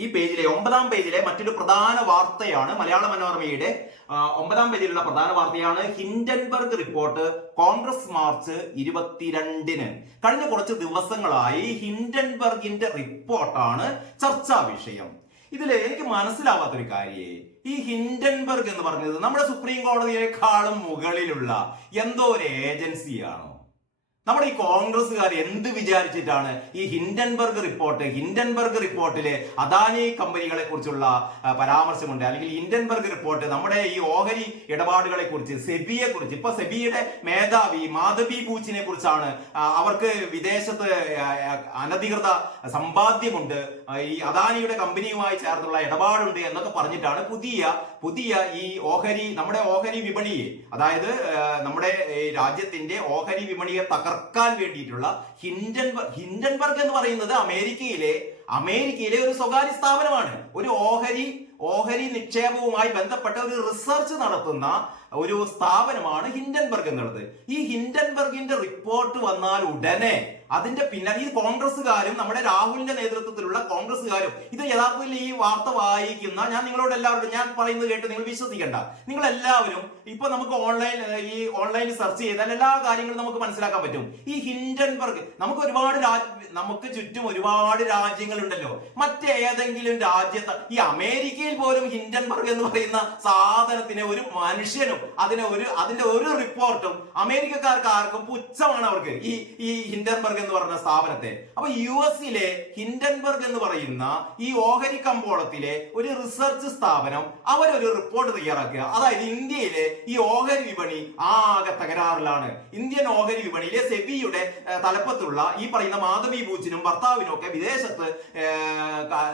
ഈ പേജിലെ ഒമ്പതാം പേജിലെ മറ്റൊരു പ്രധാന വാർത്തയാണ് മലയാള മനോരമയുടെ ഒമ്പതാം പേജിലുള്ള പ്രധാന വാർത്തയാണ് ഹിൻഡൻബർഗ് റിപ്പോർട്ട് കോൺഗ്രസ് മാർച്ച് ഇരുപത്തിരണ്ടിന്. കഴിഞ്ഞ കുറച്ച് ദിവസങ്ങളായി ഹിൻഡൻബർഗിന്റെ റിപ്പോർട്ടാണ് ചർച്ചാ വിഷയം. ഇതിൽ എനിക്ക് മനസ്സിലാവാത്തൊരു കാര്യേ ഈ ഹിൻഡൻബർഗ് എന്ന് പറഞ്ഞത് നമ്മുടെ സുപ്രീം കോടതിയെക്കാളും മുകളിലുള്ള എന്തോ ഒരു ഏജൻസിയാണോ? നമ്മുടെ ഈ കോൺഗ്രസ്സുകാർ എന്ത് വിചാരിച്ചിട്ടാണ് ഈ ഹിൻഡൻബർഗ് റിപ്പോർട്ട് ഹിൻഡൻബർഗ് റിപ്പോർട്ടിലെ അദാനി കമ്പനികളെ കുറിച്ചുള്ള പരാമർശമുണ്ട്. അല്ലെങ്കിൽ ഹിൻഡൻബർഗ് റിപ്പോർട്ട് നമ്മുടെ ഈ ഓഹരി ഇടപാടുകളെ കുറിച്ച് സെബിയെ കുറിച്ച്. ഇപ്പൊ സെബിയുടെ മേധാവി മാധവി ബൂച്ചിനെ കുറിച്ചാണ് അവർക്ക് വിദേശത്ത് അനധികൃത സമ്പാദ്യമുണ്ട്. ഈ അദാനിയുടെ കമ്പനിയുമായി ചേർന്നുള്ള ഇടപാടുണ്ട് എന്നൊക്കെ പറഞ്ഞിട്ടാണ് പുതിയ പുതിയ ഈ ഓഹരി നമ്മുടെ ഓഹരി വിപണിയെ അതായത് നമ്മുടെ രാജ്യത്തിന്റെ ഓഹരി വിപണിയെ തകർക്കാൻ വേണ്ടിയിട്ടുള്ള ഹിൻഡൻബർഗ് ഹിൻഡൻബർഗ് എന്ന് പറയുന്നത് അമേരിക്കയിലെ അമേരിക്കയിലെ ഒരു സ്വകാര്യ സ്ഥാപനമാണ്. ഒരു ഓഹരി ഓഹരി നിക്ഷേപവുമായി ബന്ധപ്പെട്ട ഒരു റിസർച്ച് നടത്തുന്ന ഒരു സ്ഥാപനമാണ് ഹിൻഡൻബർഗ് എന്നുള്ളത്. ഈ ഹിൻഡൻബർഗിന്റെ റിപ്പോർട്ട് വന്നാൽ ഉടനെ അതിന്റെ പിന്നാലെ ഈ കോൺഗ്രസ്സുകാരും നമ്മുടെ രാഹുലിന്റെ നേതൃത്വത്തിലുള്ള കോൺഗ്രസ്സുകാരും ഇത് യഥാർത്ഥത്തിൽ ഈ വാർത്ത വായിക്കുന്ന ഞാൻ നിങ്ങളോട് എല്ലാവരോടും ഞാൻ പറയുന്നത് കേട്ട് നിങ്ങൾ വിശ്വസിക്കണ്ട. നിങ്ങൾ എല്ലാവരും ഇപ്പൊ നമുക്ക് ഓൺലൈൻ ഈ ഓൺലൈനിൽ സെർച്ച് ചെയ്താൽ എല്ലാ കാര്യങ്ങളും നമുക്ക് മനസ്സിലാക്കാൻ പറ്റും. ഈ ഹിൻഡൻബർഗ് നമുക്ക് ഒരുപാട് നമുക്ക് ചുറ്റും ഒരുപാട് രാജ്യങ്ങളുണ്ടല്ലോ. മറ്റേതെങ്കിലും രാജ്യത്ത് ഈ അമേരിക്കയിൽ പോലും ഹിൻഡൻബർഗ് എന്ന് പറയുന്ന സാധനത്തിന് ഒരു മനുഷ്യനും അതിനെ ഒരു അതിന്റെ ഒരു റിപ്പോർട്ടും അമേരിക്കക്കാർക്ക് ആർക്കും പുച്ഛമാണ് അവർക്ക്. ഈ ഈ ഹിൻഡൻബർഗ് എന്ന് പറയുന്ന സ്ഥാപനത്തെ. അപ്പൊ യു എസിലെ ഹിൻഡൻബർഗ് എന്ന് പറയുന്ന ഈ ഓഹരി കമ്പോളത്തിലെ ഒരു റിസർച്ച് സ്ഥാപനം അവരൊരു റിപ്പോർട്ട് തയ്യാറാക്കുക. അതായത് ഇന്ത്യയിലെ ഈ ഓഹരി വിപണി ആകെ തകരാറിലാണ്. ഇന്ത്യൻ ഓഹരി വിപണിയിലെ സെബിയുടെ തലപ്പത്തുള്ള ഈ പറയുന്ന മാധവി ബൂച്ചിനും ഭർത്താവിനും ഒക്കെ വിദേശത്ത്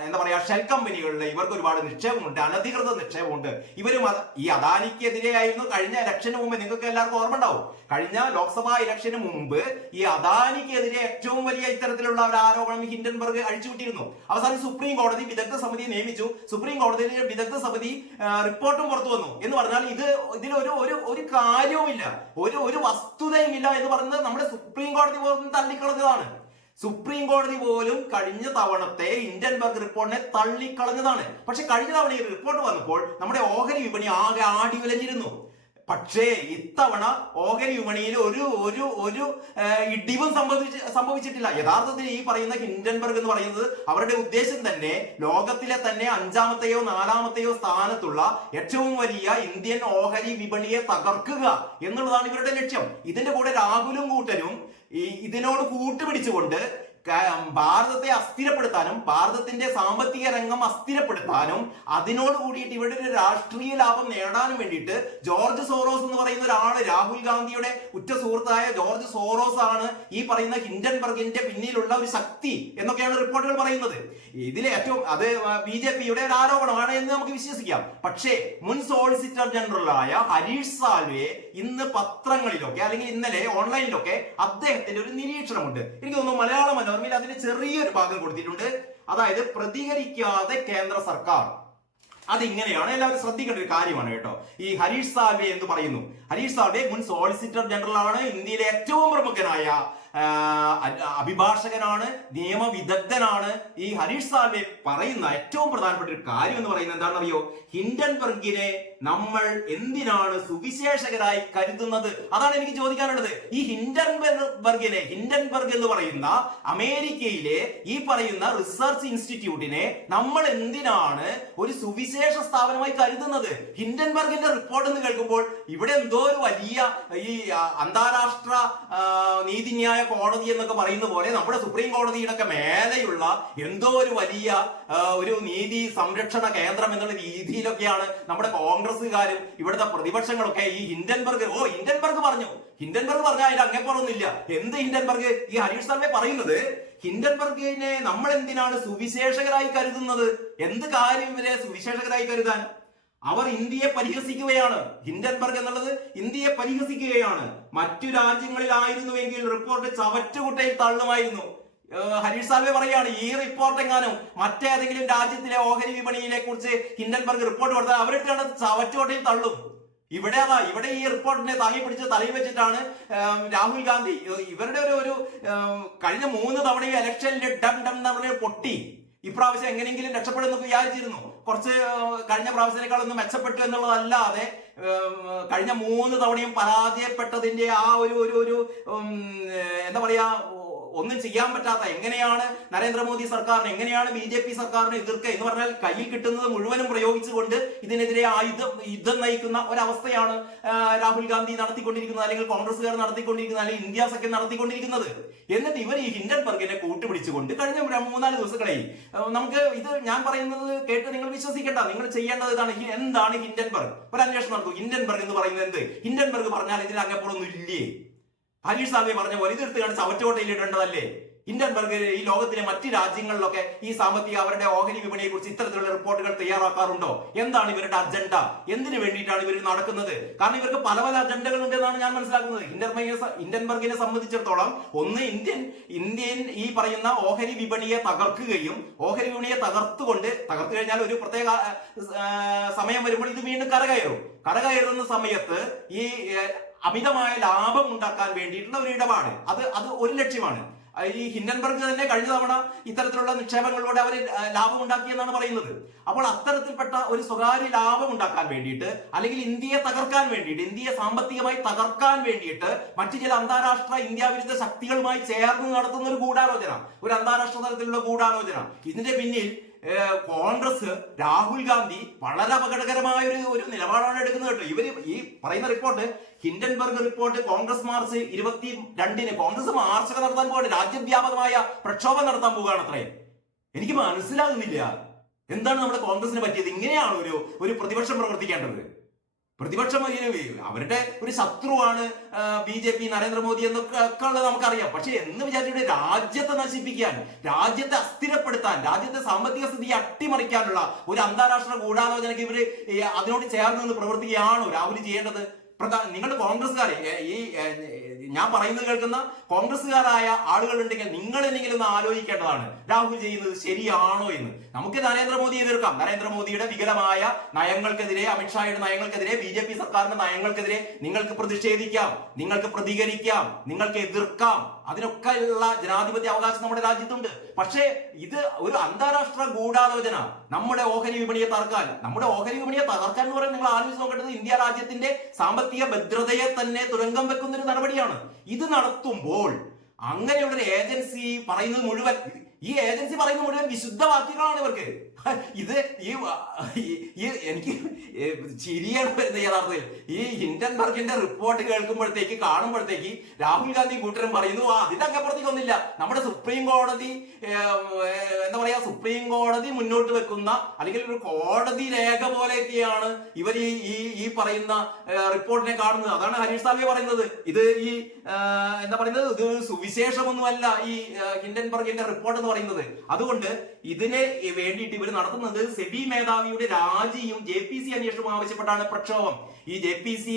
എന്താ പറയാ ഷെൽ കമ്പനികളിൽ ഇവർക്ക് ഒരുപാട് നിക്ഷേപമുണ്ട് അനധികൃത നിക്ഷേപമുണ്ട്. ഇവരും അത് ഈ അദാനിക്കെതിരെയായിരുന്നു. കഴിഞ്ഞ ഇലക്ഷന് മുമ്പ് നിങ്ങൾക്ക് എല്ലാവർക്കും ഓർമ്മ ഉണ്ടാവും. കഴിഞ്ഞ ലോക്സഭാ ഇലക്ഷന് മുമ്പ് ഈ അദാനിക്കെതിരെ ഏറ്റവും വലിയ ഇത്തരത്തിലുള്ള ഒരു ആരോപണം ഹിൻഡൻബർഗ് അഴിച്ചുവിട്ടിരുന്നു. അവസാനം സുപ്രീം കോടതി വിദഗ്ധ സമിതി നിയമിച്ചു. സുപ്രീം കോടതിയിലെ വിദഗ്ധ സമിതി റിപ്പോർട്ടും പുറത്തു വന്നു. എന്ന് പറഞ്ഞാൽ ഇത് ഇതിലൊരു ഒരു ഒരു കാര്യവുമില്ല. ഒരു ഒരു വസ്തുതയുമില്ല എന്ന് പറയുന്നത് നമ്മുടെ സുപ്രീം കോടതി പോലും തള്ളിക്കളഞ്ഞതാണ്. സുപ്രീം കോടതി പോലും കഴിഞ്ഞ തവണത്തെ ഇന്ത്യൻ ബർഗ് റിപ്പോർട്ടിനെ തള്ളിക്കളഞ്ഞതാണ്. പക്ഷെ കഴിഞ്ഞ തവണ ഈ റിപ്പോർട്ട് വന്നപ്പോൾ നമ്മുടെ ഓഹരി വിപണി ആകെ ആടി ഉലഞ്ഞിരുന്നു. പക്ഷേ ഇത്തവണ ഓഹരി വിപണിയിൽ ഒരു ഒരു ഒരു ഇടിവും സംഭവിച്ച് സംഭവിച്ചിട്ടില്ല. യഥാർത്ഥത്തിൽ ഈ പറയുന്ന ഹിൻഡൻബർഗ് എന്ന് പറയുന്നത് അവരുടെ ഉദ്ദേശം തന്നെ ലോകത്തിലെ തന്നെ അഞ്ചാമത്തെയോ നാലാമത്തെയോ സ്ഥാനത്തുള്ള ഏറ്റവും വലിയ ഇന്ത്യൻ ഓഹരി വിപണിയെ തകർക്കുക എന്നുള്ളതാണ് ഇവരുടെ ലക്ഷ്യം. ഇതിന്റെ കൂടെ രാഹുലും കൂട്ടരും ഈ ഇതിനോട് കൂട്ടുപിടിച്ചുകൊണ്ട് ഭാരതത്തെ അസ്ഥിരപ്പെടുത്താനും ഭാരതത്തിന്റെ സാമ്പത്തിക രംഗം അസ്ഥിരപ്പെടുത്താനും അതിനോട് കൂടിയിട്ട് ഇവിടെ ഒരു രാഷ്ട്രീയ ലാഭം നേടാനും വേണ്ടിയിട്ട് ജോർജ് സോറോസ് എന്ന് പറയുന്ന ഒരാൾ രാഹുൽ ഗാന്ധിയുടെ ഉറ്റ സുഹൃത്തായ ജോർജ് സോറോസ് ആണ് ഈ പറയുന്ന ഹിൻഡൻബർഗിന്റെ പിന്നിലുള്ള ഒരു ശക്തി എന്നൊക്കെയാണ് റിപ്പോർട്ടുകൾ പറയുന്നത്. ഇതിൽ ഏറ്റവും അത് ബി ജെ പിയുടെ ഒരു ആരോപണമാണ് എന്ന് നമുക്ക് വിശ്വസിക്കാം. പക്ഷേ മുൻ സോളിസിറ്റർ ജനറലായ ഹരീഷ് സാൽവെ ഇന്ന് പത്രങ്ങളിലൊക്കെ അല്ലെങ്കിൽ ഇന്നലെ ഓൺലൈനിലൊക്കെ അദ്ദേഹത്തിന്റെ ഒരു നിരീക്ഷണമുണ്ട്. എനിക്ക് തോന്നുന്നു മലയാള മനോരമയിൽ അതിന് ചെറിയൊരു ഭാഗം കൊടുത്തിട്ടുണ്ട്. അതായത് പ്രതികരിക്കാതെ കേന്ദ്ര സർക്കാർ. അതിങ്ങനെയാണ്. എല്ലാവരും ശ്രദ്ധിക്കേണ്ട ഒരു കാര്യമാണ് കേട്ടോ. ഈ ഹരീഷ് സാൽവെ എന്ന് പറയുന്നു. ഹരീഷ് സാൽവെ മുൻ സോളിസിറ്റർ ജനറൽ ആണ് ഇന്ത്യയിലെ ഏറ്റവും പ്രമുഖനായ അഭിഭാഷകനാണ് നിയമവിദഗ്ധനാണ്. ഈ ഹരീഷ് സാൽവെ പറയുന്ന ഏറ്റവും പ്രധാനപ്പെട്ട ഒരു കാര്യം എന്ന് പറയുന്നത് എന്താണെന്നറിയോ? ഹിൻഡൻബർഗിനെ നമ്മൾ എന്തിനാണ് സുവിശേഷകരായി കരുതുന്നത്? അതാണ് എനിക്ക് ചോദിക്കാനുള്ളത്. ഈ ഹിൻഡൻബർഗിനെ ഹിൻഡൻബർഗ് എന്ന് പറയുന്ന അമേരിക്കയിലെ ഈ പറയുന്ന റിസർച്ച് ഇൻസ്റ്റിറ്റ്യൂട്ടിനെ നമ്മൾ എന്തിനാണ് ഒരു സുവിശേഷ സ്ഥാപനമായി കരുതുന്നത്? ഹിൻഡൻബർഗിന്റെ റിപ്പോർട്ട് എന്ന് കേൾക്കുമ്പോൾ ഇവിടെ എന്തോ ഒരു വലിയ ഈ അന്താരാഷ്ട്ര നീതിന്യായ കോടതി എന്നൊക്കെ പറയുന്ന പോലെ നമ്മുടെ സുപ്രീം കോടതിയുടെ ഒക്കെ മേലെയുള്ള എന്തോ ഒരു വലിയ ഒരു നീതി സംരക്ഷണ കേന്ദ്രം എന്നുള്ള രീതിയിലൊക്കെയാണ് നമ്മുടെ കോൺഗ്രസ്സുകാരും ഇവിടുത്തെ പ്രതിപക്ഷങ്ങളൊക്കെ ഈ ഹിൻഡൻബർഗ് ഓ ഹിൻഡൻബർഗ് പറഞ്ഞു. ഹിൻഡൻബർഗ് പറഞ്ഞാൽ അതിന്റെ അങ്ങേപ്പുറമൊന്നുമില്ല എന്ത് ഹിൻഡൻബർഗ്? ഈ ഹരീഷ് സർവേ പറയുന്നത് ഹിൻഡൻബർഗിനെ നമ്മൾ എന്തിനാണ് സുവിശേഷകരായി കരുതുന്നത്? എന്ത് കാര്യം ഇവരെ സുവിശേഷകരായി കരുതാൻ? അവർ ഇന്ത്യയെ പരിഹസിക്കുകയാണ്. ഹിൻഡൻബർഗ് എന്നുള്ളത് ഇന്ത്യയെ പരിഹസിക്കുകയാണ്. മറ്റു രാജ്യങ്ങളിലായിരുന്നുവെങ്കിൽ റിപ്പോർട്ട് ചവറ്റുകുട്ടയിൽ തള്ളുമായിരുന്നു. ഹരീഷ് സാൽവെ പറയാണ് ഈ റിപ്പോർട്ട് എങ്ങാനും മറ്റേതെങ്കിലും രാജ്യത്തിലെ ഓഹരി വിപണിയിലെ കുറിച്ച് ഹിൻഡൻബർഗ് റിപ്പോർട്ട് കൊടുത്താൽ അവരുടെ ചവറ്റോട്ടയിൽ തള്ളും. ഇവിടെ അതാ ഇവിടെ ഈ റിപ്പോർട്ടിനെ താങ്ങി പിടിച്ച് തലയിൽ വെച്ചിട്ടാണ് രാഹുൽ ഗാന്ധി. ഇവരുടെ ഒരു ഒരു കഴിഞ്ഞ മൂന്ന് തവണയും ഇലക്ഷനിൽ ഡം ഡം പറഞ്ഞ് പൊട്ടി. ഇപ്രാവശ്യം എങ്ങനെയെങ്കിലും രക്ഷപ്പെടുമെന്ന് വിചാരിച്ചിരുന്നു. കുറച്ച് കഴിഞ്ഞ പ്രാവശ്യത്തിനേക്കാൾ ഒന്ന് മെച്ചപ്പെട്ടു എന്നുള്ളതല്ലാതെ കഴിഞ്ഞ മൂന്ന് തവണയും പരാജയപ്പെട്ടതിന്റെ ആ ഒരു ഒരു ഒരു എന്താ പറയാ ഒന്നും ചെയ്യാൻ പറ്റാത്ത എങ്ങനെയാണ് നരേന്ദ്രമോദി സർക്കാരിന് എങ്ങനെയാണ് ബി ജെ പി സർക്കാരിനെ എതിർക്കുക എന്ന് പറഞ്ഞാൽ കയ്യിൽ കിട്ടുന്നത് മുഴുവനും പ്രയോഗിച്ചുകൊണ്ട് ഇതിനെതിരെ ആയുധം യുദ്ധം നയിക്കുന്ന ഒരവസ്ഥയാണ് രാഹുൽ ഗാന്ധി നടത്തിക്കൊണ്ടിരിക്കുന്നത് അല്ലെങ്കിൽ കോൺഗ്രസ്സുകാർ നടത്തിക്കൊണ്ടിരിക്കുന്നത് അല്ലെങ്കിൽ ഇന്ത്യ സഖ്യം നടത്തിക്കൊണ്ടിരിക്കുന്നത്. എന്നിട്ട് ഇവർ ഈ ഹിൻഡൻബർഗിനെ കൂട്ടുപിടിച്ചുകൊണ്ട് കഴിഞ്ഞ മൂന്നാൽ ദിവസങ്ങളായി നമുക്ക് ഇത് ഞാൻ പറയുന്നത് കേട്ട് നിങ്ങൾ വിശ്വസിക്കേണ്ട നിങ്ങൾ ചെയ്യേണ്ടത് ഇതാണ്. എന്താണ് ഹിൻഡൻബർഗ് ഒരു അന്വേഷണം നടത്തും ഹിൻഡൻബർഗ് എന്ന് പറയുന്നത് എന്ത്? ഹിൻഡൻബർഗ് പറഞ്ഞാൽ ഇതിന് അങ്ങപ്പുറമൊന്നും ഇല്ലേ? ഹരീഷ് സാൽവെ പറഞ്ഞ പോലെ ഇതെടുത്ത് കാണിച്ച് അവറ്റോട്ടയിൽ ഇടേണ്ടതല്ലേ ഹിൻഡൻബർഗ് ഈ ലോകത്തിലെ മറ്റ് രാജ്യങ്ങളിലൊക്കെ ഈ സാമ്പത്തിക അവരുടെ ഓഹരി വിപണിയെ കുറിച്ച് ഇത്തരത്തിലുള്ള റിപ്പോർട്ടുകൾ തയ്യാറാക്കാറുണ്ടോ? എന്താണ് ഇവരുടെ അജണ്ട എന്തിനു വേണ്ടിയിട്ടാണ് ഇവർ നടക്കുന്നത്? കാരണം ഇവർക്ക് പല പല അജണ്ടകൾ ഉണ്ടെന്നാണ് ഞാൻ മനസ്സിലാക്കുന്നത്. ഹിൻഡൻബർഗിനെ സ- ഹിൻഡൻബർഗിനെ സംബന്ധിച്ചിടത്തോളം ഒന്ന് ഇന്ത്യൻ ഇന്ത്യൻ ഈ പറയുന്ന ഓഹരി വിപണിയെ തകർക്കുകയും ഓഹരി വിപണിയെ തകർത്തുകൊണ്ട് തകർത്തു കഴിഞ്ഞാൽ ഒരു പ്രത്യേക സമയം വരുമ്പോൾ ഇത് വീണ്ടും കരകയറും. കരകയറുന്ന സമയത്ത് ഈ അമിതമായ ലാഭം ഉണ്ടാക്കാൻ വേണ്ടിയിട്ടുള്ള ഒരു ഇടപാട് അത് അത് ഒരു ലക്ഷ്യമാണ്. ഈ ഹിന്നൻബർഗ് തന്നെ കഴിഞ്ഞ തവണ ഇത്തരത്തിലുള്ള നിക്ഷേപങ്ങളിലൂടെ അവർ ലാഭം ഉണ്ടാക്കിയെന്നാണ് പറയുന്നത്. അപ്പോൾ അത്തരത്തിൽപ്പെട്ട ഒരു സ്വകാര്യ ലാഭം ഉണ്ടാക്കാൻ വേണ്ടിയിട്ട് അല്ലെങ്കിൽ ഇന്ത്യയെ തകർക്കാൻ വേണ്ടിയിട്ട് ഇന്ത്യയെ സാമ്പത്തികമായി തകർക്കാൻ വേണ്ടിയിട്ട് മറ്റു ചില അന്താരാഷ്ട്ര ഇന്ത്യ വിരുദ്ധ ശക്തികളുമായി ചേർന്ന് നടത്തുന്ന ഒരു ഗൂഢാലോചന ഒരു അന്താരാഷ്ട്ര തലത്തിലുള്ള ഗൂഢാലോചന. ഇതിന്റെ പിന്നിൽ കോൺഗ്രസ് രാഹുൽ ഗാന്ധി വളരെ അപകടകരമായ ഒരു ഒരു നിലപാടാണ് എടുക്കുന്നത് കേട്ടോ. ഇവർ ഈ പറയുന്ന report Hindenburg report Congress March ഇരുപത്തി രണ്ടിന് കോൺഗ്രസ് മാർച്ചൊക്കെ നടത്താൻ പോവാണ് രാജ്യവ്യാപകമായ പ്രക്ഷോഭം നടത്താൻ പോവുകയാണ് അത്രേ. എനിക്ക് മനസ്സിലാകുന്നില്ല. എന്താണ് നമ്മുടെ കോൺഗ്രസിന് പറ്റിയത്? ഇങ്ങനെയാണ് ഒരു ഒരു പ്രതിപക്ഷം പ്രവർത്തിക്കേണ്ടത്. പ്രതിപക്ഷം അവരുടെ ഒരു ശത്രുവാണ് ബി ജെ പി നരേന്ദ്രമോദി എന്നൊക്കെ ഒക്കെ ഉള്ളത് നമുക്കറിയാം. പക്ഷെ എന്ന് വിചാരിച്ചിട്ട് രാജ്യത്തെ നശിപ്പിക്കാൻ രാജ്യത്തെ അസ്ഥിരപ്പെടുത്താൻ രാജ്യത്തെ സാമ്പത്തിക സ്ഥിതി അട്ടിമറിക്കാനുള്ള ഒരു അന്താരാഷ്ട്ര ഗൂഢാലോചനയ്ക്ക് ഇവർ അതിനോട് ചേർന്ന് നിന്ന് പ്രവർത്തിക്കുകയാണോ രാഹുൽ ചെയ്യേണ്ടത്? പ്രധാന നിങ്ങൾ കോൺഗ്രസ്സുകാർ ഈ ഞാൻ പറയുന്നത് കേൾക്കുന്ന കോൺഗ്രസ്സുകാരായ ആളുകളുണ്ടെങ്കിൽ നിങ്ങൾ എന്തെങ്കിലും ഒന്ന് ആലോചിക്കേണ്ടതാണ്. രാഹുൽ ചെയ്യുന്നത് ശരിയാണോ എന്ന്. നമുക്ക് നരേന്ദ്രമോദിയെ എതിർക്കാം. നരേന്ദ്രമോദിയുടെ വികലമായ നയങ്ങൾക്കെതിരെ അമിത്ഷായുടെ നയങ്ങൾക്കെതിരെ ബി ജെ പി സർക്കാരിന്റെ നയങ്ങൾക്കെതിരെ നിങ്ങൾക്ക് പ്രതിഷേധിക്കാം നിങ്ങൾക്ക് പ്രതികരിക്കാം നിങ്ങൾക്ക് എതിർക്കാം. അതിനൊക്കെ ഉള്ള ജനാധിപത്യ അവകാശം നമ്മുടെ രാജ്യത്തുണ്ട്. പക്ഷേ ഇത് ഒരു അന്താരാഷ്ട്ര ഗൂഢാലോചന. നമ്മുടെ ഓഹരി വിപണിയെ തകർക്കാൻ. നമ്മുടെ ഓഹരി വിപണിയെ തകർക്കാൻ എന്ന് പറയുന്നത് നിങ്ങൾ ആലോചിച്ച് നോക്കേണ്ടത് ഇന്ത്യ രാജ്യത്തിന്റെ സാമ്പത്തിക ഭദ്രതയെ തന്നെ തുരങ്കം വെക്കുന്ന ഒരു നടപടിയാണ്. ഇത് നടത്തുമ്പോൾ അങ്ങനെയുള്ള ഒരു ഏജൻസി പറയുന്നത് മുഴുവൻ ഈ ഏജൻസി പറയുന്ന മുഴുവൻ വിശുദ്ധ വാക്യങ്ങളാണ് ഇവർക്ക്. ഇത് ഈ എനിക്ക് ചിരിയാണ് വരുന്നത് യഥാർത്ഥത്തിൽ. ഈ ഹിൻഡൻബർഗിന്റെ റിപ്പോർട്ട് കേൾക്കുമ്പോഴത്തേക്ക് കാണുമ്പോഴത്തേക്ക് രാഹുൽ ഗാന്ധി കൂട്ടരും പറയുന്നു ആ അതിന്റെ അക്കപ്പുറത്തേക്ക് ഒന്നില്ല നമ്മുടെ സുപ്രീം കോടതി എന്താ പറയാ സുപ്രീം കോടതി മുന്നോട്ട് വെക്കുന്ന അല്ലെങ്കിൽ ഒരു കോടതി രേഖ പോലെയൊക്കെയാണ് ഇവർ ഈ ഈ പറയുന്ന റിപ്പോർട്ടിനെ കാണുന്നത്. അതാണ് ഹരീഷ് സാൽവെ പറയുന്നത്. ഇത് ഈ എന്താ പറയുന്നത്? ഇത് സുവിശേഷമൊന്നുമല്ല ഈ ഹിൻഡൻബർഗിന്റെ റിപ്പോർട്ട് പറയുന്നത്. അതുകൊണ്ട് ഇതിന് വേണ്ടിയിട്ട് ഇവർ നടത്തുന്നത് സെബി മേധാവിയുടെ രാജിയും ജെ പി സി അന്വേഷണവും ആവശ്യപ്പെട്ടാണ് പ്രക്ഷോഭം. ഈ ജെ പി സി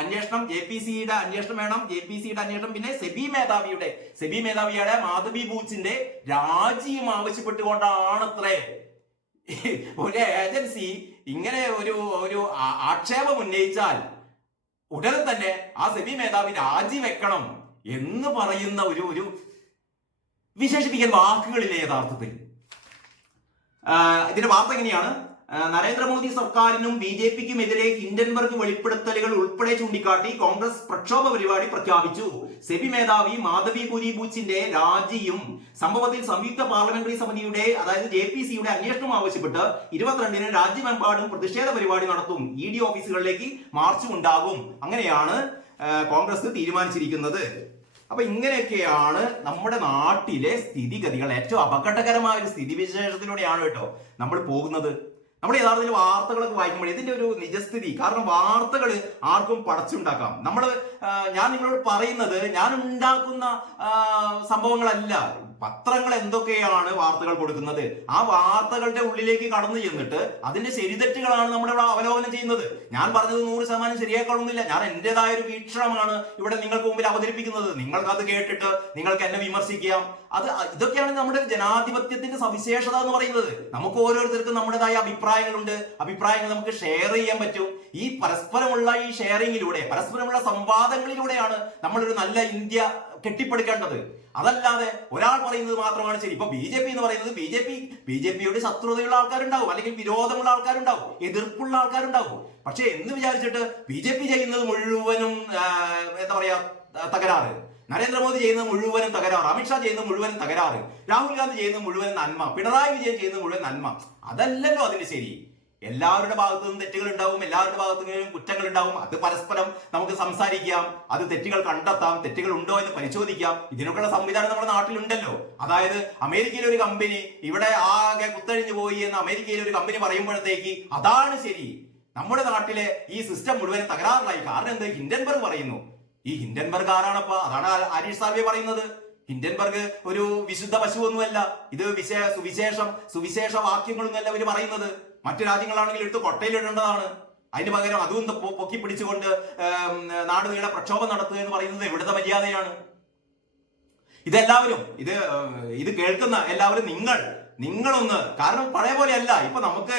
അന്വേഷണം ജെ പി സിയുടെ അന്വേഷണം വേണം ജെ പി സിയുടെ അന്വേഷണം പിന്നെ സെബി മേധാവിയുടെ സെബി മേധാവിയുടെ മാധവി ബൂച്ചിന്റെ രാജിയും ആവശ്യപ്പെട്ടുകൊണ്ടാണ് അത്രേ ഒരു ഏജൻസി ഇങ്ങനെ ഒരു ഒരു ആക്ഷേപം ഉന്നയിച്ചാൽ ഉടനെ തന്നെ ആ സെബി മേധാവി രാജിവെക്കണം എന്ന് പറയുന്ന ഒരു ഒരു വിശേഷിപ്പിക്കാൻ വാക്കുകളില്ല യഥാർത്ഥത്തിൽ. ഇതിന്റെ വാർത്ത എങ്ങനെയാണ്? നരേന്ദ്രമോദി സർക്കാരിനും ബി ജെ പിക്കും എതിരെ ഹിൻഡൻബർഗ് വെളിപ്പെടുത്തലുകൾ ഉൾപ്പെടെ ചൂണ്ടിക്കാട്ടി കോൺഗ്രസ് പ്രക്ഷോഭ പരിപാടി പ്രഖ്യാപിച്ചു. സെബി മേധാവി മാധവി പുരി ബൂച്ചിന്റെ രാജിയും സംഭവത്തിൽ സംയുക്ത പാർലമെന്ററി സമിതിയുടെ അതായത് ജെ പി സിയുടെ അന്വേഷണം ആവശ്യപ്പെട്ട് ഇരുപത്തിരണ്ടിന് രാജ്യമെമ്പാടും പ്രതിഷേധ പരിപാടി നടത്തും. ഇ ഡി ഓഫീസുകളിലേക്ക് മാർച്ചും ഉണ്ടാകും. അങ്ങനെയാണ് കോൺഗ്രസ് തീരുമാനിച്ചിരിക്കുന്നത്. അപ്പൊ ഇങ്ങനെയൊക്കെയാണ് നമ്മുടെ നാട്ടിലെ സ്ഥിതിഗതികൾ. ഏറ്റവും അപകടകരമായ ഒരു സ്ഥിതിവിശേഷത്തിലൂടെയാണ് കേട്ടോ നമ്മൾ പോകുന്നത്. നമ്മൾ യഥാർത്ഥത്തിൽ വാർത്തകളൊക്കെ വായിക്കുമ്പോൾ ഇതിന്റെ ഒരു നിജസ്ഥിതി കാരണം വാർത്തകൾ ആർക്കും പടച്ചുണ്ടാക്കാം. നമ്മൾ ഞാൻ നിങ്ങളോട് പറയുന്നത് ഞാൻ ഉണ്ടാക്കുന്ന സംഭവങ്ങളല്ല. പത്രങ്ങൾ എന്തൊക്കെയാണ് വാർത്തകൾ കൊടുക്കുന്നത്? ആ വാർത്തകളുടെ ഉള്ളിലേക്ക് കടന്നു ചെന്നിട്ട് അതിന്റെ ശരിതെറ്റുകളാണ് നമ്മൾ ഇവിടെ അവലോകനം ചെയ്യുന്നത്. ഞാൻ പറഞ്ഞത് നൂറ് ശതമാനം ശരിയാക്കണമെന്നില്ല ഞാൻ എന്റേതായ ഒരു വീക്ഷണമാണ് ഇവിടെ നിങ്ങൾക്ക് മുമ്പിൽ അവതരിപ്പിക്കുന്നത്. നിങ്ങൾക്ക് അത് കേട്ടിട്ട് നിങ്ങൾക്ക് എന്നെ വിമർശിക്കാം. അത് ഇതൊക്കെയാണ് നമ്മുടെ ജനാധിപത്യത്തിന്റെ സവിശേഷത എന്ന് പറയുന്നത്. നമുക്ക് ഓരോരുത്തർക്കും നമ്മുടേതായ അഭിപ്രായങ്ങളുണ്ട്. അഭിപ്രായങ്ങൾ നമുക്ക് ഷെയർ ചെയ്യാൻ പറ്റും. ഈ പരസ്പരമുള്ള ഈ ഷെയറിങ്ങിലൂടെ പരസ്പരമുള്ള സംവാദങ്ങളിലൂടെയാണ് നമ്മളൊരു നല്ല ഇന്ത്യ കെട്ടിപ്പടുക്കേണ്ടത്. അതല്ലാതെ ഒരാൾ പറയുന്നത് മാത്രമാണ് ശരി. ഇപ്പൊ ബി ജെ പി എന്ന് പറയുന്നത് B J P B J പിയോട് ശത്രുതയുള്ള ആൾക്കാരുണ്ടാവും. അല്ലെങ്കിൽ വിരോധമുള്ള ആൾക്കാരുണ്ടാവും. എതിർപ്പുള്ള ആൾക്കാരുണ്ടാവും. പക്ഷെ എന്ന് വിചാരിച്ചിട്ട് ബി ജെ പി ചെയ്യുന്നത് മുഴുവനും എന്താ പറയാ തകരാറ്. നരേന്ദ്രമോദി ചെയ്യുന്നത് മുഴുവനും തകരാറ്. അമിത്ഷാ ചെയ്യുന്നത് മുഴുവനും തകരാറ്. രാഹുൽ ഗാന്ധി ചെയ്യുന്നത് മുഴുവൻ നന്മ. പിണറായി വിജയൻ ചെയ്യുന്നത് മുഴുവൻ നന്മ. അതല്ലല്ലോ അതിന്റെ ശരി. എല്ലാവരുടെ ഭാഗത്തു നിന്നും തെറ്റുകൾ ഉണ്ടാവും എല്ലാവരുടെ ഭാഗത്തു നിന്നും കുറ്റങ്ങൾ ഉണ്ടാവും അത് പരസ്പരം നമുക്ക് സംസാരിക്കാം അത് തെറ്റുകൾ കണ്ടെത്താം തെറ്റുകൾ ഉണ്ടോ എന്ന് പരിശോധിക്കാം. ഇതിനൊക്കെയുള്ള സംവിധാനം നമ്മുടെ നാട്ടിലുണ്ടല്ലോ. അതായത് അമേരിക്കയിലെ ഒരു കമ്പനി ഇവിടെ ആകെ കുത്തഴിഞ്ഞു പോയി എന്ന് അമേരിക്കയിലെ ഒരു കമ്പനി പറയുമ്പോഴത്തേക്ക് അതാണ് ശരി. നമ്മുടെ നാട്ടിലെ ഈ സിസ്റ്റം മുഴുവൻ തകരാറിലായി. കാരണം എന്ത്? ഹിൻഡൻബർഗ് പറയുന്നു. ഈ ഹിൻഡൻബർഗ് ആരാണപ്പോ? അതാണ് ആരീഷ് സാൽവെ പറയുന്നത്. ഹിൻഡൻബർഗ് ഒരു വിശുദ്ധ പശുവൊന്നുമല്ല. ഇത് വിശേ സുവിശേഷം സുവിശേഷ വാക്യങ്ങളൊന്നുമല്ല അവർ പറയുന്നത്. മറ്റു രാജ്യങ്ങളാണെങ്കിൽ എടുത്ത് കൊട്ടയിലിടേണ്ടതാണ് അതിന് പകരം അതും പൊക്കി പിടിച്ചുകൊണ്ട് നാടുകളുടെ പ്രക്ഷോഭം നടത്തുക എന്ന് പറയുന്നത് എവിടുത്തെ മര്യാദയാണ്. ഇതെല്ലാവരും ഇത് ഇത് കേൾക്കുന്ന എല്ലാവരും നിങ്ങൾ നിങ്ങളൊന്ന് കാരണം പഴയ പോലെ അല്ല ഇപ്പൊ നമുക്ക്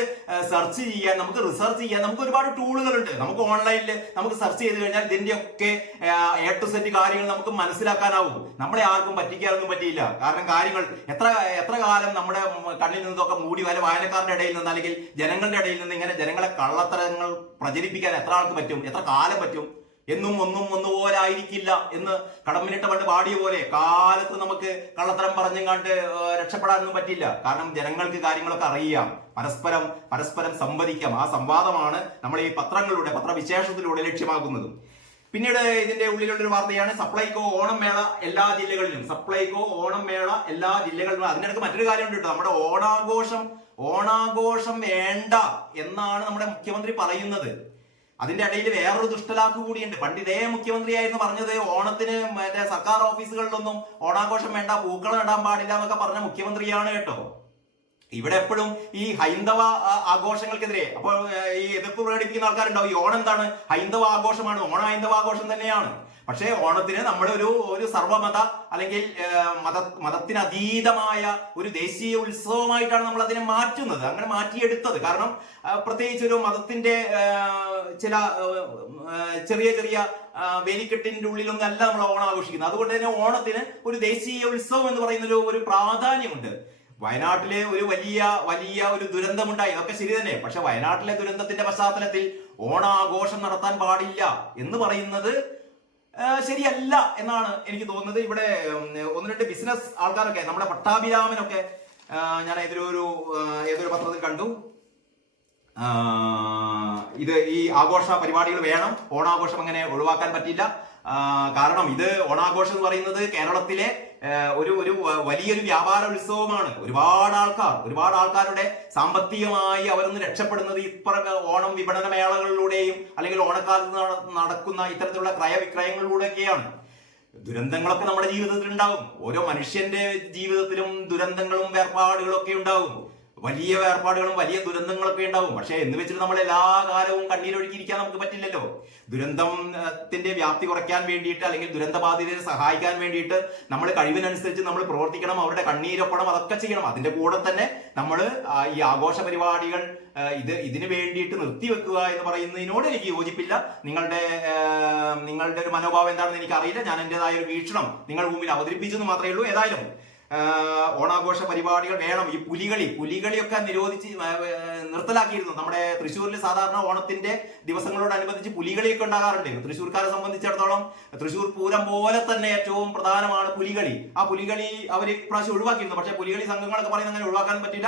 സെർച്ച് ചെയ്യാൻ നമുക്ക് റിസർച്ച് ചെയ്യാൻ നമുക്ക് ഒരുപാട് ടൂളുകളുണ്ട് നമുക്ക് ഓൺലൈനിൽ നമുക്ക് സെർച്ച് ചെയ്ത് കഴിഞ്ഞാൽ ഇതിന്റെ ഒക്കെ എ ടു സെറ്റ് കാര്യങ്ങൾ നമുക്ക് മനസ്സിലാക്കാനാവും. നമ്മളെ ആർക്കും പറ്റിക്കാനൊന്നും പറ്റിയില്ല. കാരണം കാര്യങ്ങൾ എത്ര എത്ര കാലം നമ്മുടെ കണ്ണിൽ നിന്നൊക്കെ മൂടി വരെ വായനക്കാരുടെ ഇടയിൽ നിന്ന് അല്ലെങ്കിൽ ജനങ്ങളുടെ ഇടയിൽ നിന്ന് ഇങ്ങനെ ജനങ്ങളെ കള്ളത്തരങ്ങൾ പ്രചരിപ്പിക്കാൻ എത്ര ആൾക്ക് പറ്റും? എത്ര കാലം പറ്റും? എന്നും ഒന്നും ഒന്നുപോലെ ആയിരിക്കില്ല എന്ന് കടമ്പിനിട്ട പണ്ട് പാടിയ പോലെ കാലത്ത് നമുക്ക് കള്ളത്തരം പറഞ്ഞും കണ്ട് രക്ഷപ്പെടാനൊന്നും പറ്റില്ല. കാരണം ജനങ്ങൾക്ക് കാര്യങ്ങളൊക്കെ അറിയാം. പരസ്പരം പരസ്പരം സംവദിക്കാം. ആ സംവാദമാണ് നമ്മൾ ഈ പത്രങ്ങളിലൂടെ പത്രവിശേഷത്തിലൂടെ ലക്ഷ്യമാക്കുന്നത്. പിന്നീട് ഇതിന്റെ ഉള്ളിലുള്ളൊരു വാർത്തയാണ് സപ്ലൈകോ ഓണം മേള എല്ലാ ജില്ലകളിലും. സപ്ലൈകോ ഓണം മേള എല്ലാ ജില്ലകളിലും. അതിനിടയ്ക്ക് മറ്റൊരു കാര്യമുണ്ട് കേട്ടോ. നമ്മുടെ ഓണാഘോഷം ഓണാഘോഷം വേണ്ട എന്നാണ് നമ്മുടെ മുഖ്യമന്ത്രി പറയുന്നത്. അതിന്റെ ഇടയിൽ വേറൊരു ദുഷ്ടലാക്ക് കൂടിയുണ്ട്. പണ്ട് ഇതേ മുഖ്യമന്ത്രിയായിരുന്നു പറഞ്ഞത് ഓണത്തിന് മറ്റേ സർക്കാർ ഓഫീസുകളിലൊന്നും ഓണാഘോഷം വേണ്ട പൂക്കളം ഇടാൻ പാടില്ല എന്നൊക്കെ പറഞ്ഞ മുഖ്യമന്ത്രിയാണ് കേട്ടോ. ഇവിടെ എപ്പോഴും ഈ ഹൈന്ദവ ആഘോഷങ്ങൾക്കെതിരെ അപ്പോൾ ഈ എതിർപ്പ് പ്രകടിപ്പിക്കുന്ന ആൾക്കാരുണ്ടാവും. ഈ ഓണം എന്താണ്? ഹൈന്ദവ ആഘോഷമാണ്. ഓണ ഹൈന്ദവ ആഘോഷം തന്നെയാണ്. പക്ഷേ ഓണത്തിന് നമ്മുടെ ഒരു ഒരു സർവമത അല്ലെങ്കിൽ മത മതത്തിനതീതമായ ഒരു ദേശീയ ഉത്സവമായിട്ടാണ് നമ്മൾ അതിനെ മാറ്റുന്നത്. അങ്ങനെ മാറ്റിയെടുത്തത്. കാരണം പ്രത്യേകിച്ച് ഒരു മതത്തിന്റെ ചില ചെറിയ ചെറിയ വേലിക്കെട്ടിന്റെ ഉള്ളിലൊന്നും അല്ല നമ്മൾ ഓണം ആഘോഷിക്കുന്നത്. അതുകൊണ്ട് തന്നെ ഓണത്തിന് ഒരു ദേശീയ ഉത്സവം എന്ന് പറയുന്ന ഒരു ഒരു പ്രാധാന്യമുണ്ട്. വയനാട്ടിലെ ഒരു വലിയ വലിയ ഒരു ദുരന്തമുണ്ടായി. അതൊക്കെ ശരി തന്നെ. പക്ഷെ വയനാട്ടിലെ ദുരന്തത്തിന്റെ പശ്ചാത്തലത്തിൽ ഓണാഘോഷം നടത്താൻ പാടില്ല എന്ന് പറയുന്നത് ശരിയല്ല എന്നാണ് എനിക്ക് തോന്നുന്നത്. ഇവിടെ ഒന്ന് രണ്ട് ബിസിനസ് ആൾക്കാരൊക്കെ നമ്മുടെ പട്ടാഭിരാമനൊക്കെ ഞാൻ ഏതൊരു ഏതൊരു പത്രത്തിൽ കണ്ടു. ഇത് ഈ ആഘോഷ പരിപാടികൾ വേണം. ഓണാഘോഷം അങ്ങനെ ഒഴിവാക്കാൻ പറ്റില്ല കാരണം ഇത് ഓണാഘോഷം എന്ന് പറയുന്നത് കേരളത്തിലെ ഒരു ഒരു വലിയൊരു വ്യാപാര ഉത്സവമാണ് ഒരുപാട് ആൾക്കാർ ഒരുപാട് ആൾക്കാരുടെ സാമ്പത്തികമായി അവരൊന്ന് രക്ഷപ്പെടുന്നത് ഇപ്പറ ഓണം വിപണന മേളകളിലൂടെയും അല്ലെങ്കിൽ ഓണക്കാലത്ത് നടക്കുന്ന ഇത്തരത്തിലുള്ള ക്രയവിക്രയങ്ങളിലൂടെയൊക്കെയാണ്. ദുരന്തങ്ങളൊക്കെ നമ്മുടെ ജീവിതത്തിൽ ഉണ്ടാവും ഓരോ മനുഷ്യന്റെ ജീവിതത്തിലും ദുരന്തങ്ങളും വേർപാടുകളും ഒക്കെ ഉണ്ടാവും വലിയ വേർപാടുകളും വലിയ ദുരന്തങ്ങളൊക്കെ ഉണ്ടാവും. പക്ഷേ എന്ന് വെച്ചിട്ട് നമ്മൾ എല്ലാ കാലവും കണ്ണീരൊഴുക്കിയിരിക്കാൻ നമുക്ക് പറ്റില്ലല്ലോ. ദുരന്തത്തിന്റെ വ്യാപ്തി കുറയ്ക്കാൻ വേണ്ടിയിട്ട് അല്ലെങ്കിൽ ദുരന്തബാധിതരെ സഹായിക്കാൻ വേണ്ടിയിട്ട് നമ്മൾ കഴിവിനനുസരിച്ച് നമ്മൾ പ്രവർത്തിക്കണം അവരുടെ കണ്ണീരൊപ്പണം അതൊക്കെ ചെയ്യണം. അതിന്റെ കൂടെ തന്നെ നമ്മൾ ഈ ആഘോഷ പരിപാടികൾ ഇത് ഇതിന് വേണ്ടിയിട്ട് നിർത്തിവെക്കുക എന്ന് പറയുന്നതിനോട് എനിക്ക് യോജിപ്പില്ല. നിങ്ങളുടെ നിങ്ങളുടെ ഒരു മനോഭാവം എന്താണെന്ന് എനിക്കറിയില്ല. ഞാൻ എന്റെതായ ഒരു വീക്ഷണം നിങ്ങളുടെ മുമ്പിൽ അവതരിപ്പിച്ചെന്ന് മാത്രമേ ഉള്ളൂ. ഏതായാലും ഓണാഘോഷ പരിപാടികൾ വേണം. ഈ പുലികളി പുലികളിയൊക്കെ നിരോധിച്ച് നിർത്തലാക്കിയിരുന്നു. നമ്മുടെ തൃശ്ശൂരിൽ സാധാരണ ഓണത്തിന്റെ ദിവസങ്ങളോടനുബന്ധിച്ച് പുലികളിയൊക്കെ ഉണ്ടാകാറുണ്ട്. തൃശ്ശൂർക്കാരെ സംബന്ധിച്ചിടത്തോളം തൃശ്ശൂർ പൂരം പോലെ തന്നെ ഏറ്റവും പ്രധാനമാണ് പുലികളി. ആ പുലികളി അവർ ഇപ്രാവശ്യം ഒഴിവാക്കിയിരുന്നു. പക്ഷേ പുലികളി സംഘങ്ങളൊക്കെ പറയുന്നത് അങ്ങനെ ഒഴിവാക്കാൻ പറ്റില്ല.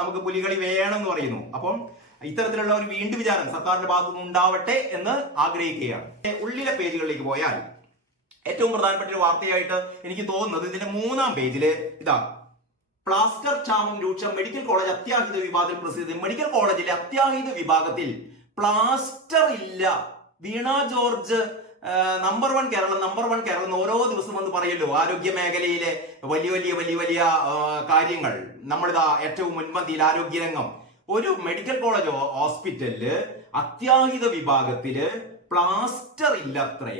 നമുക്ക് പുലികളി വേണം എന്ന് പറയുന്നു. അപ്പം ഇത്തരത്തിലുള്ള ഒരു വീണ്ടും വിചാരം സർക്കാരിന്റെ ഭാഗത്തുനിന്ന് ഉണ്ടാവട്ടെ എന്ന് ആഗ്രഹിക്കുകയാണ്. ഉള്ളിലെ പേജുകളിലേക്ക് പോയാൽ ഏറ്റവും പ്രധാനപ്പെട്ട ഒരു വാർത്തയായിട്ട് എനിക്ക് തോന്നുന്നത് ഇതിന്റെ മൂന്നാം പേജിൽ ഇതാണ് പ്ലാസ്റ്റർ ക്ഷാമം രൂക്ഷ മെഡിക്കൽ കോളേജ് അത്യാഹിത വിഭാഗത്തിൽ പ്രസിദ്ധി. മെഡിക്കൽ കോളേജിലെ അത്യാഹിത വിഭാഗത്തിൽ പ്ലാസ്റ്റർ ഇല്ല. Veena George number one Keralam number one Keralam എന്ന് ഓരോ ദിവസം വന്ന് പറയല്ലോ. ആരോഗ്യ മേഖലയിലെ വലിയ വലിയ വലിയ വലിയ കാര്യങ്ങൾ. നമ്മളിതാ ഏറ്റവും മുൻപന്തിയിൽ ആരോഗ്യരംഗം. ഒരു മെഡിക്കൽ കോളേജ് ഹോസ്പിറ്റലിൽ അത്യാഹിത വിഭാഗത്തിൽ പ്ലാസ്റ്റർ ഇല്ലത്രേ.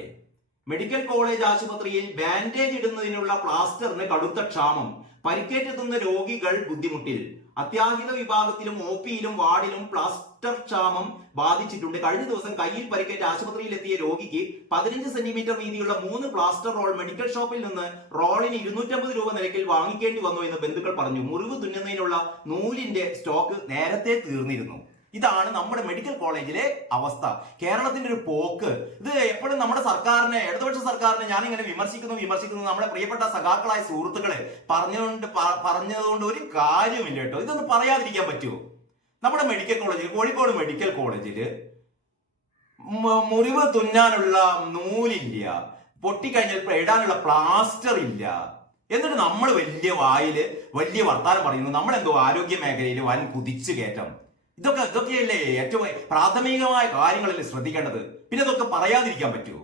മെഡിക്കൽ കോളേജ് ആശുപത്രിയിൽ ബാൻഡേജ് ഇടുന്നതിനുള്ള പ്ലാസ്റ്ററിന് കടുത്ത ക്ഷാമം. പരിക്കേറ്റെത്തുന്ന രോഗികൾ ബുദ്ധിമുട്ടിൽ. അത്യാഹിത വിഭാഗത്തിലും ഒ പിയിലും വാർഡിലും പ്ലാസ്റ്റർ ക്ഷാമം ബാധിച്ചിട്ടുണ്ട്. കഴിഞ്ഞ ദിവസം കയ്യിൽ പരിക്കേറ്റ് ആശുപത്രിയിൽ എത്തിയ രോഗിക്ക് പതിനഞ്ച് സെന്റിമീറ്റർ വീതിയുള്ള മൂന്ന് പ്ലാസ്റ്റർ റോൾ മെഡിക്കൽ ഷോപ്പിൽ നിന്ന് റോളിന് ഇരുന്നൂറ്റമ്പത് രൂപ നിരക്കിൽ വാങ്ങിക്കേണ്ടി വന്നു എന്ന് ബന്ധുക്കൾ പറഞ്ഞു. മുറിവ് തുന്നുന്നതിനുള്ള നൂലിന്റെ സ്റ്റോക്ക് നേരത്തെ തീർന്നിരുന്നു. ഇതാണ് നമ്മുടെ മെഡിക്കൽ കോളേജിലെ അവസ്ഥ. കേരളത്തിന്റെ ഒരു പോക്ക്. ഇത് എപ്പോഴും നമ്മുടെ സർക്കാരിനെ ഇടതുപക്ഷ സർക്കാരിനെ ഞാൻ ഇങ്ങനെ വിമർശിക്കുന്നു വിമർശിക്കുന്നു. നമ്മുടെ പ്രിയപ്പെട്ട സഖാക്കളായ സുഹൃത്തുക്കളെ പറഞ്ഞുകൊണ്ട് പറഞ്ഞതുകൊണ്ട് ഒരു കാര്യമില്ല കേട്ടോ. ഇതൊന്നും പറയാതിരിക്കാൻ പറ്റുമോ? നമ്മുടെ മെഡിക്കൽ കോളേജിൽ കോഴിക്കോട് മെഡിക്കൽ കോളേജിൽ മുറിവ് തുന്നാനുള്ള നൂലില്ല. പൊട്ടിക്കഴിഞ്ഞാൽ ഇടാനുള്ള പ്ലാസ്റ്റർ ഇല്ല. എന്നിട്ട് നമ്മൾ വലിയ വായിൽ വലിയ വർത്താനം പറയുന്നു. നമ്മളെന്തോ ആരോഗ്യ മേഖലയിൽ വൻ കുതിച്ചു കയറ്റം. ഇതൊക്കെ ഇതൊക്കെയല്ലേ ഏറ്റവും പ്രാഥമികമായ കാര്യങ്ങളല്ലേ ശ്രദ്ധിക്കേണ്ടത്? പിന്നെ ഇതൊക്കെ പറയാതിരിക്കാൻ പറ്റുമോ?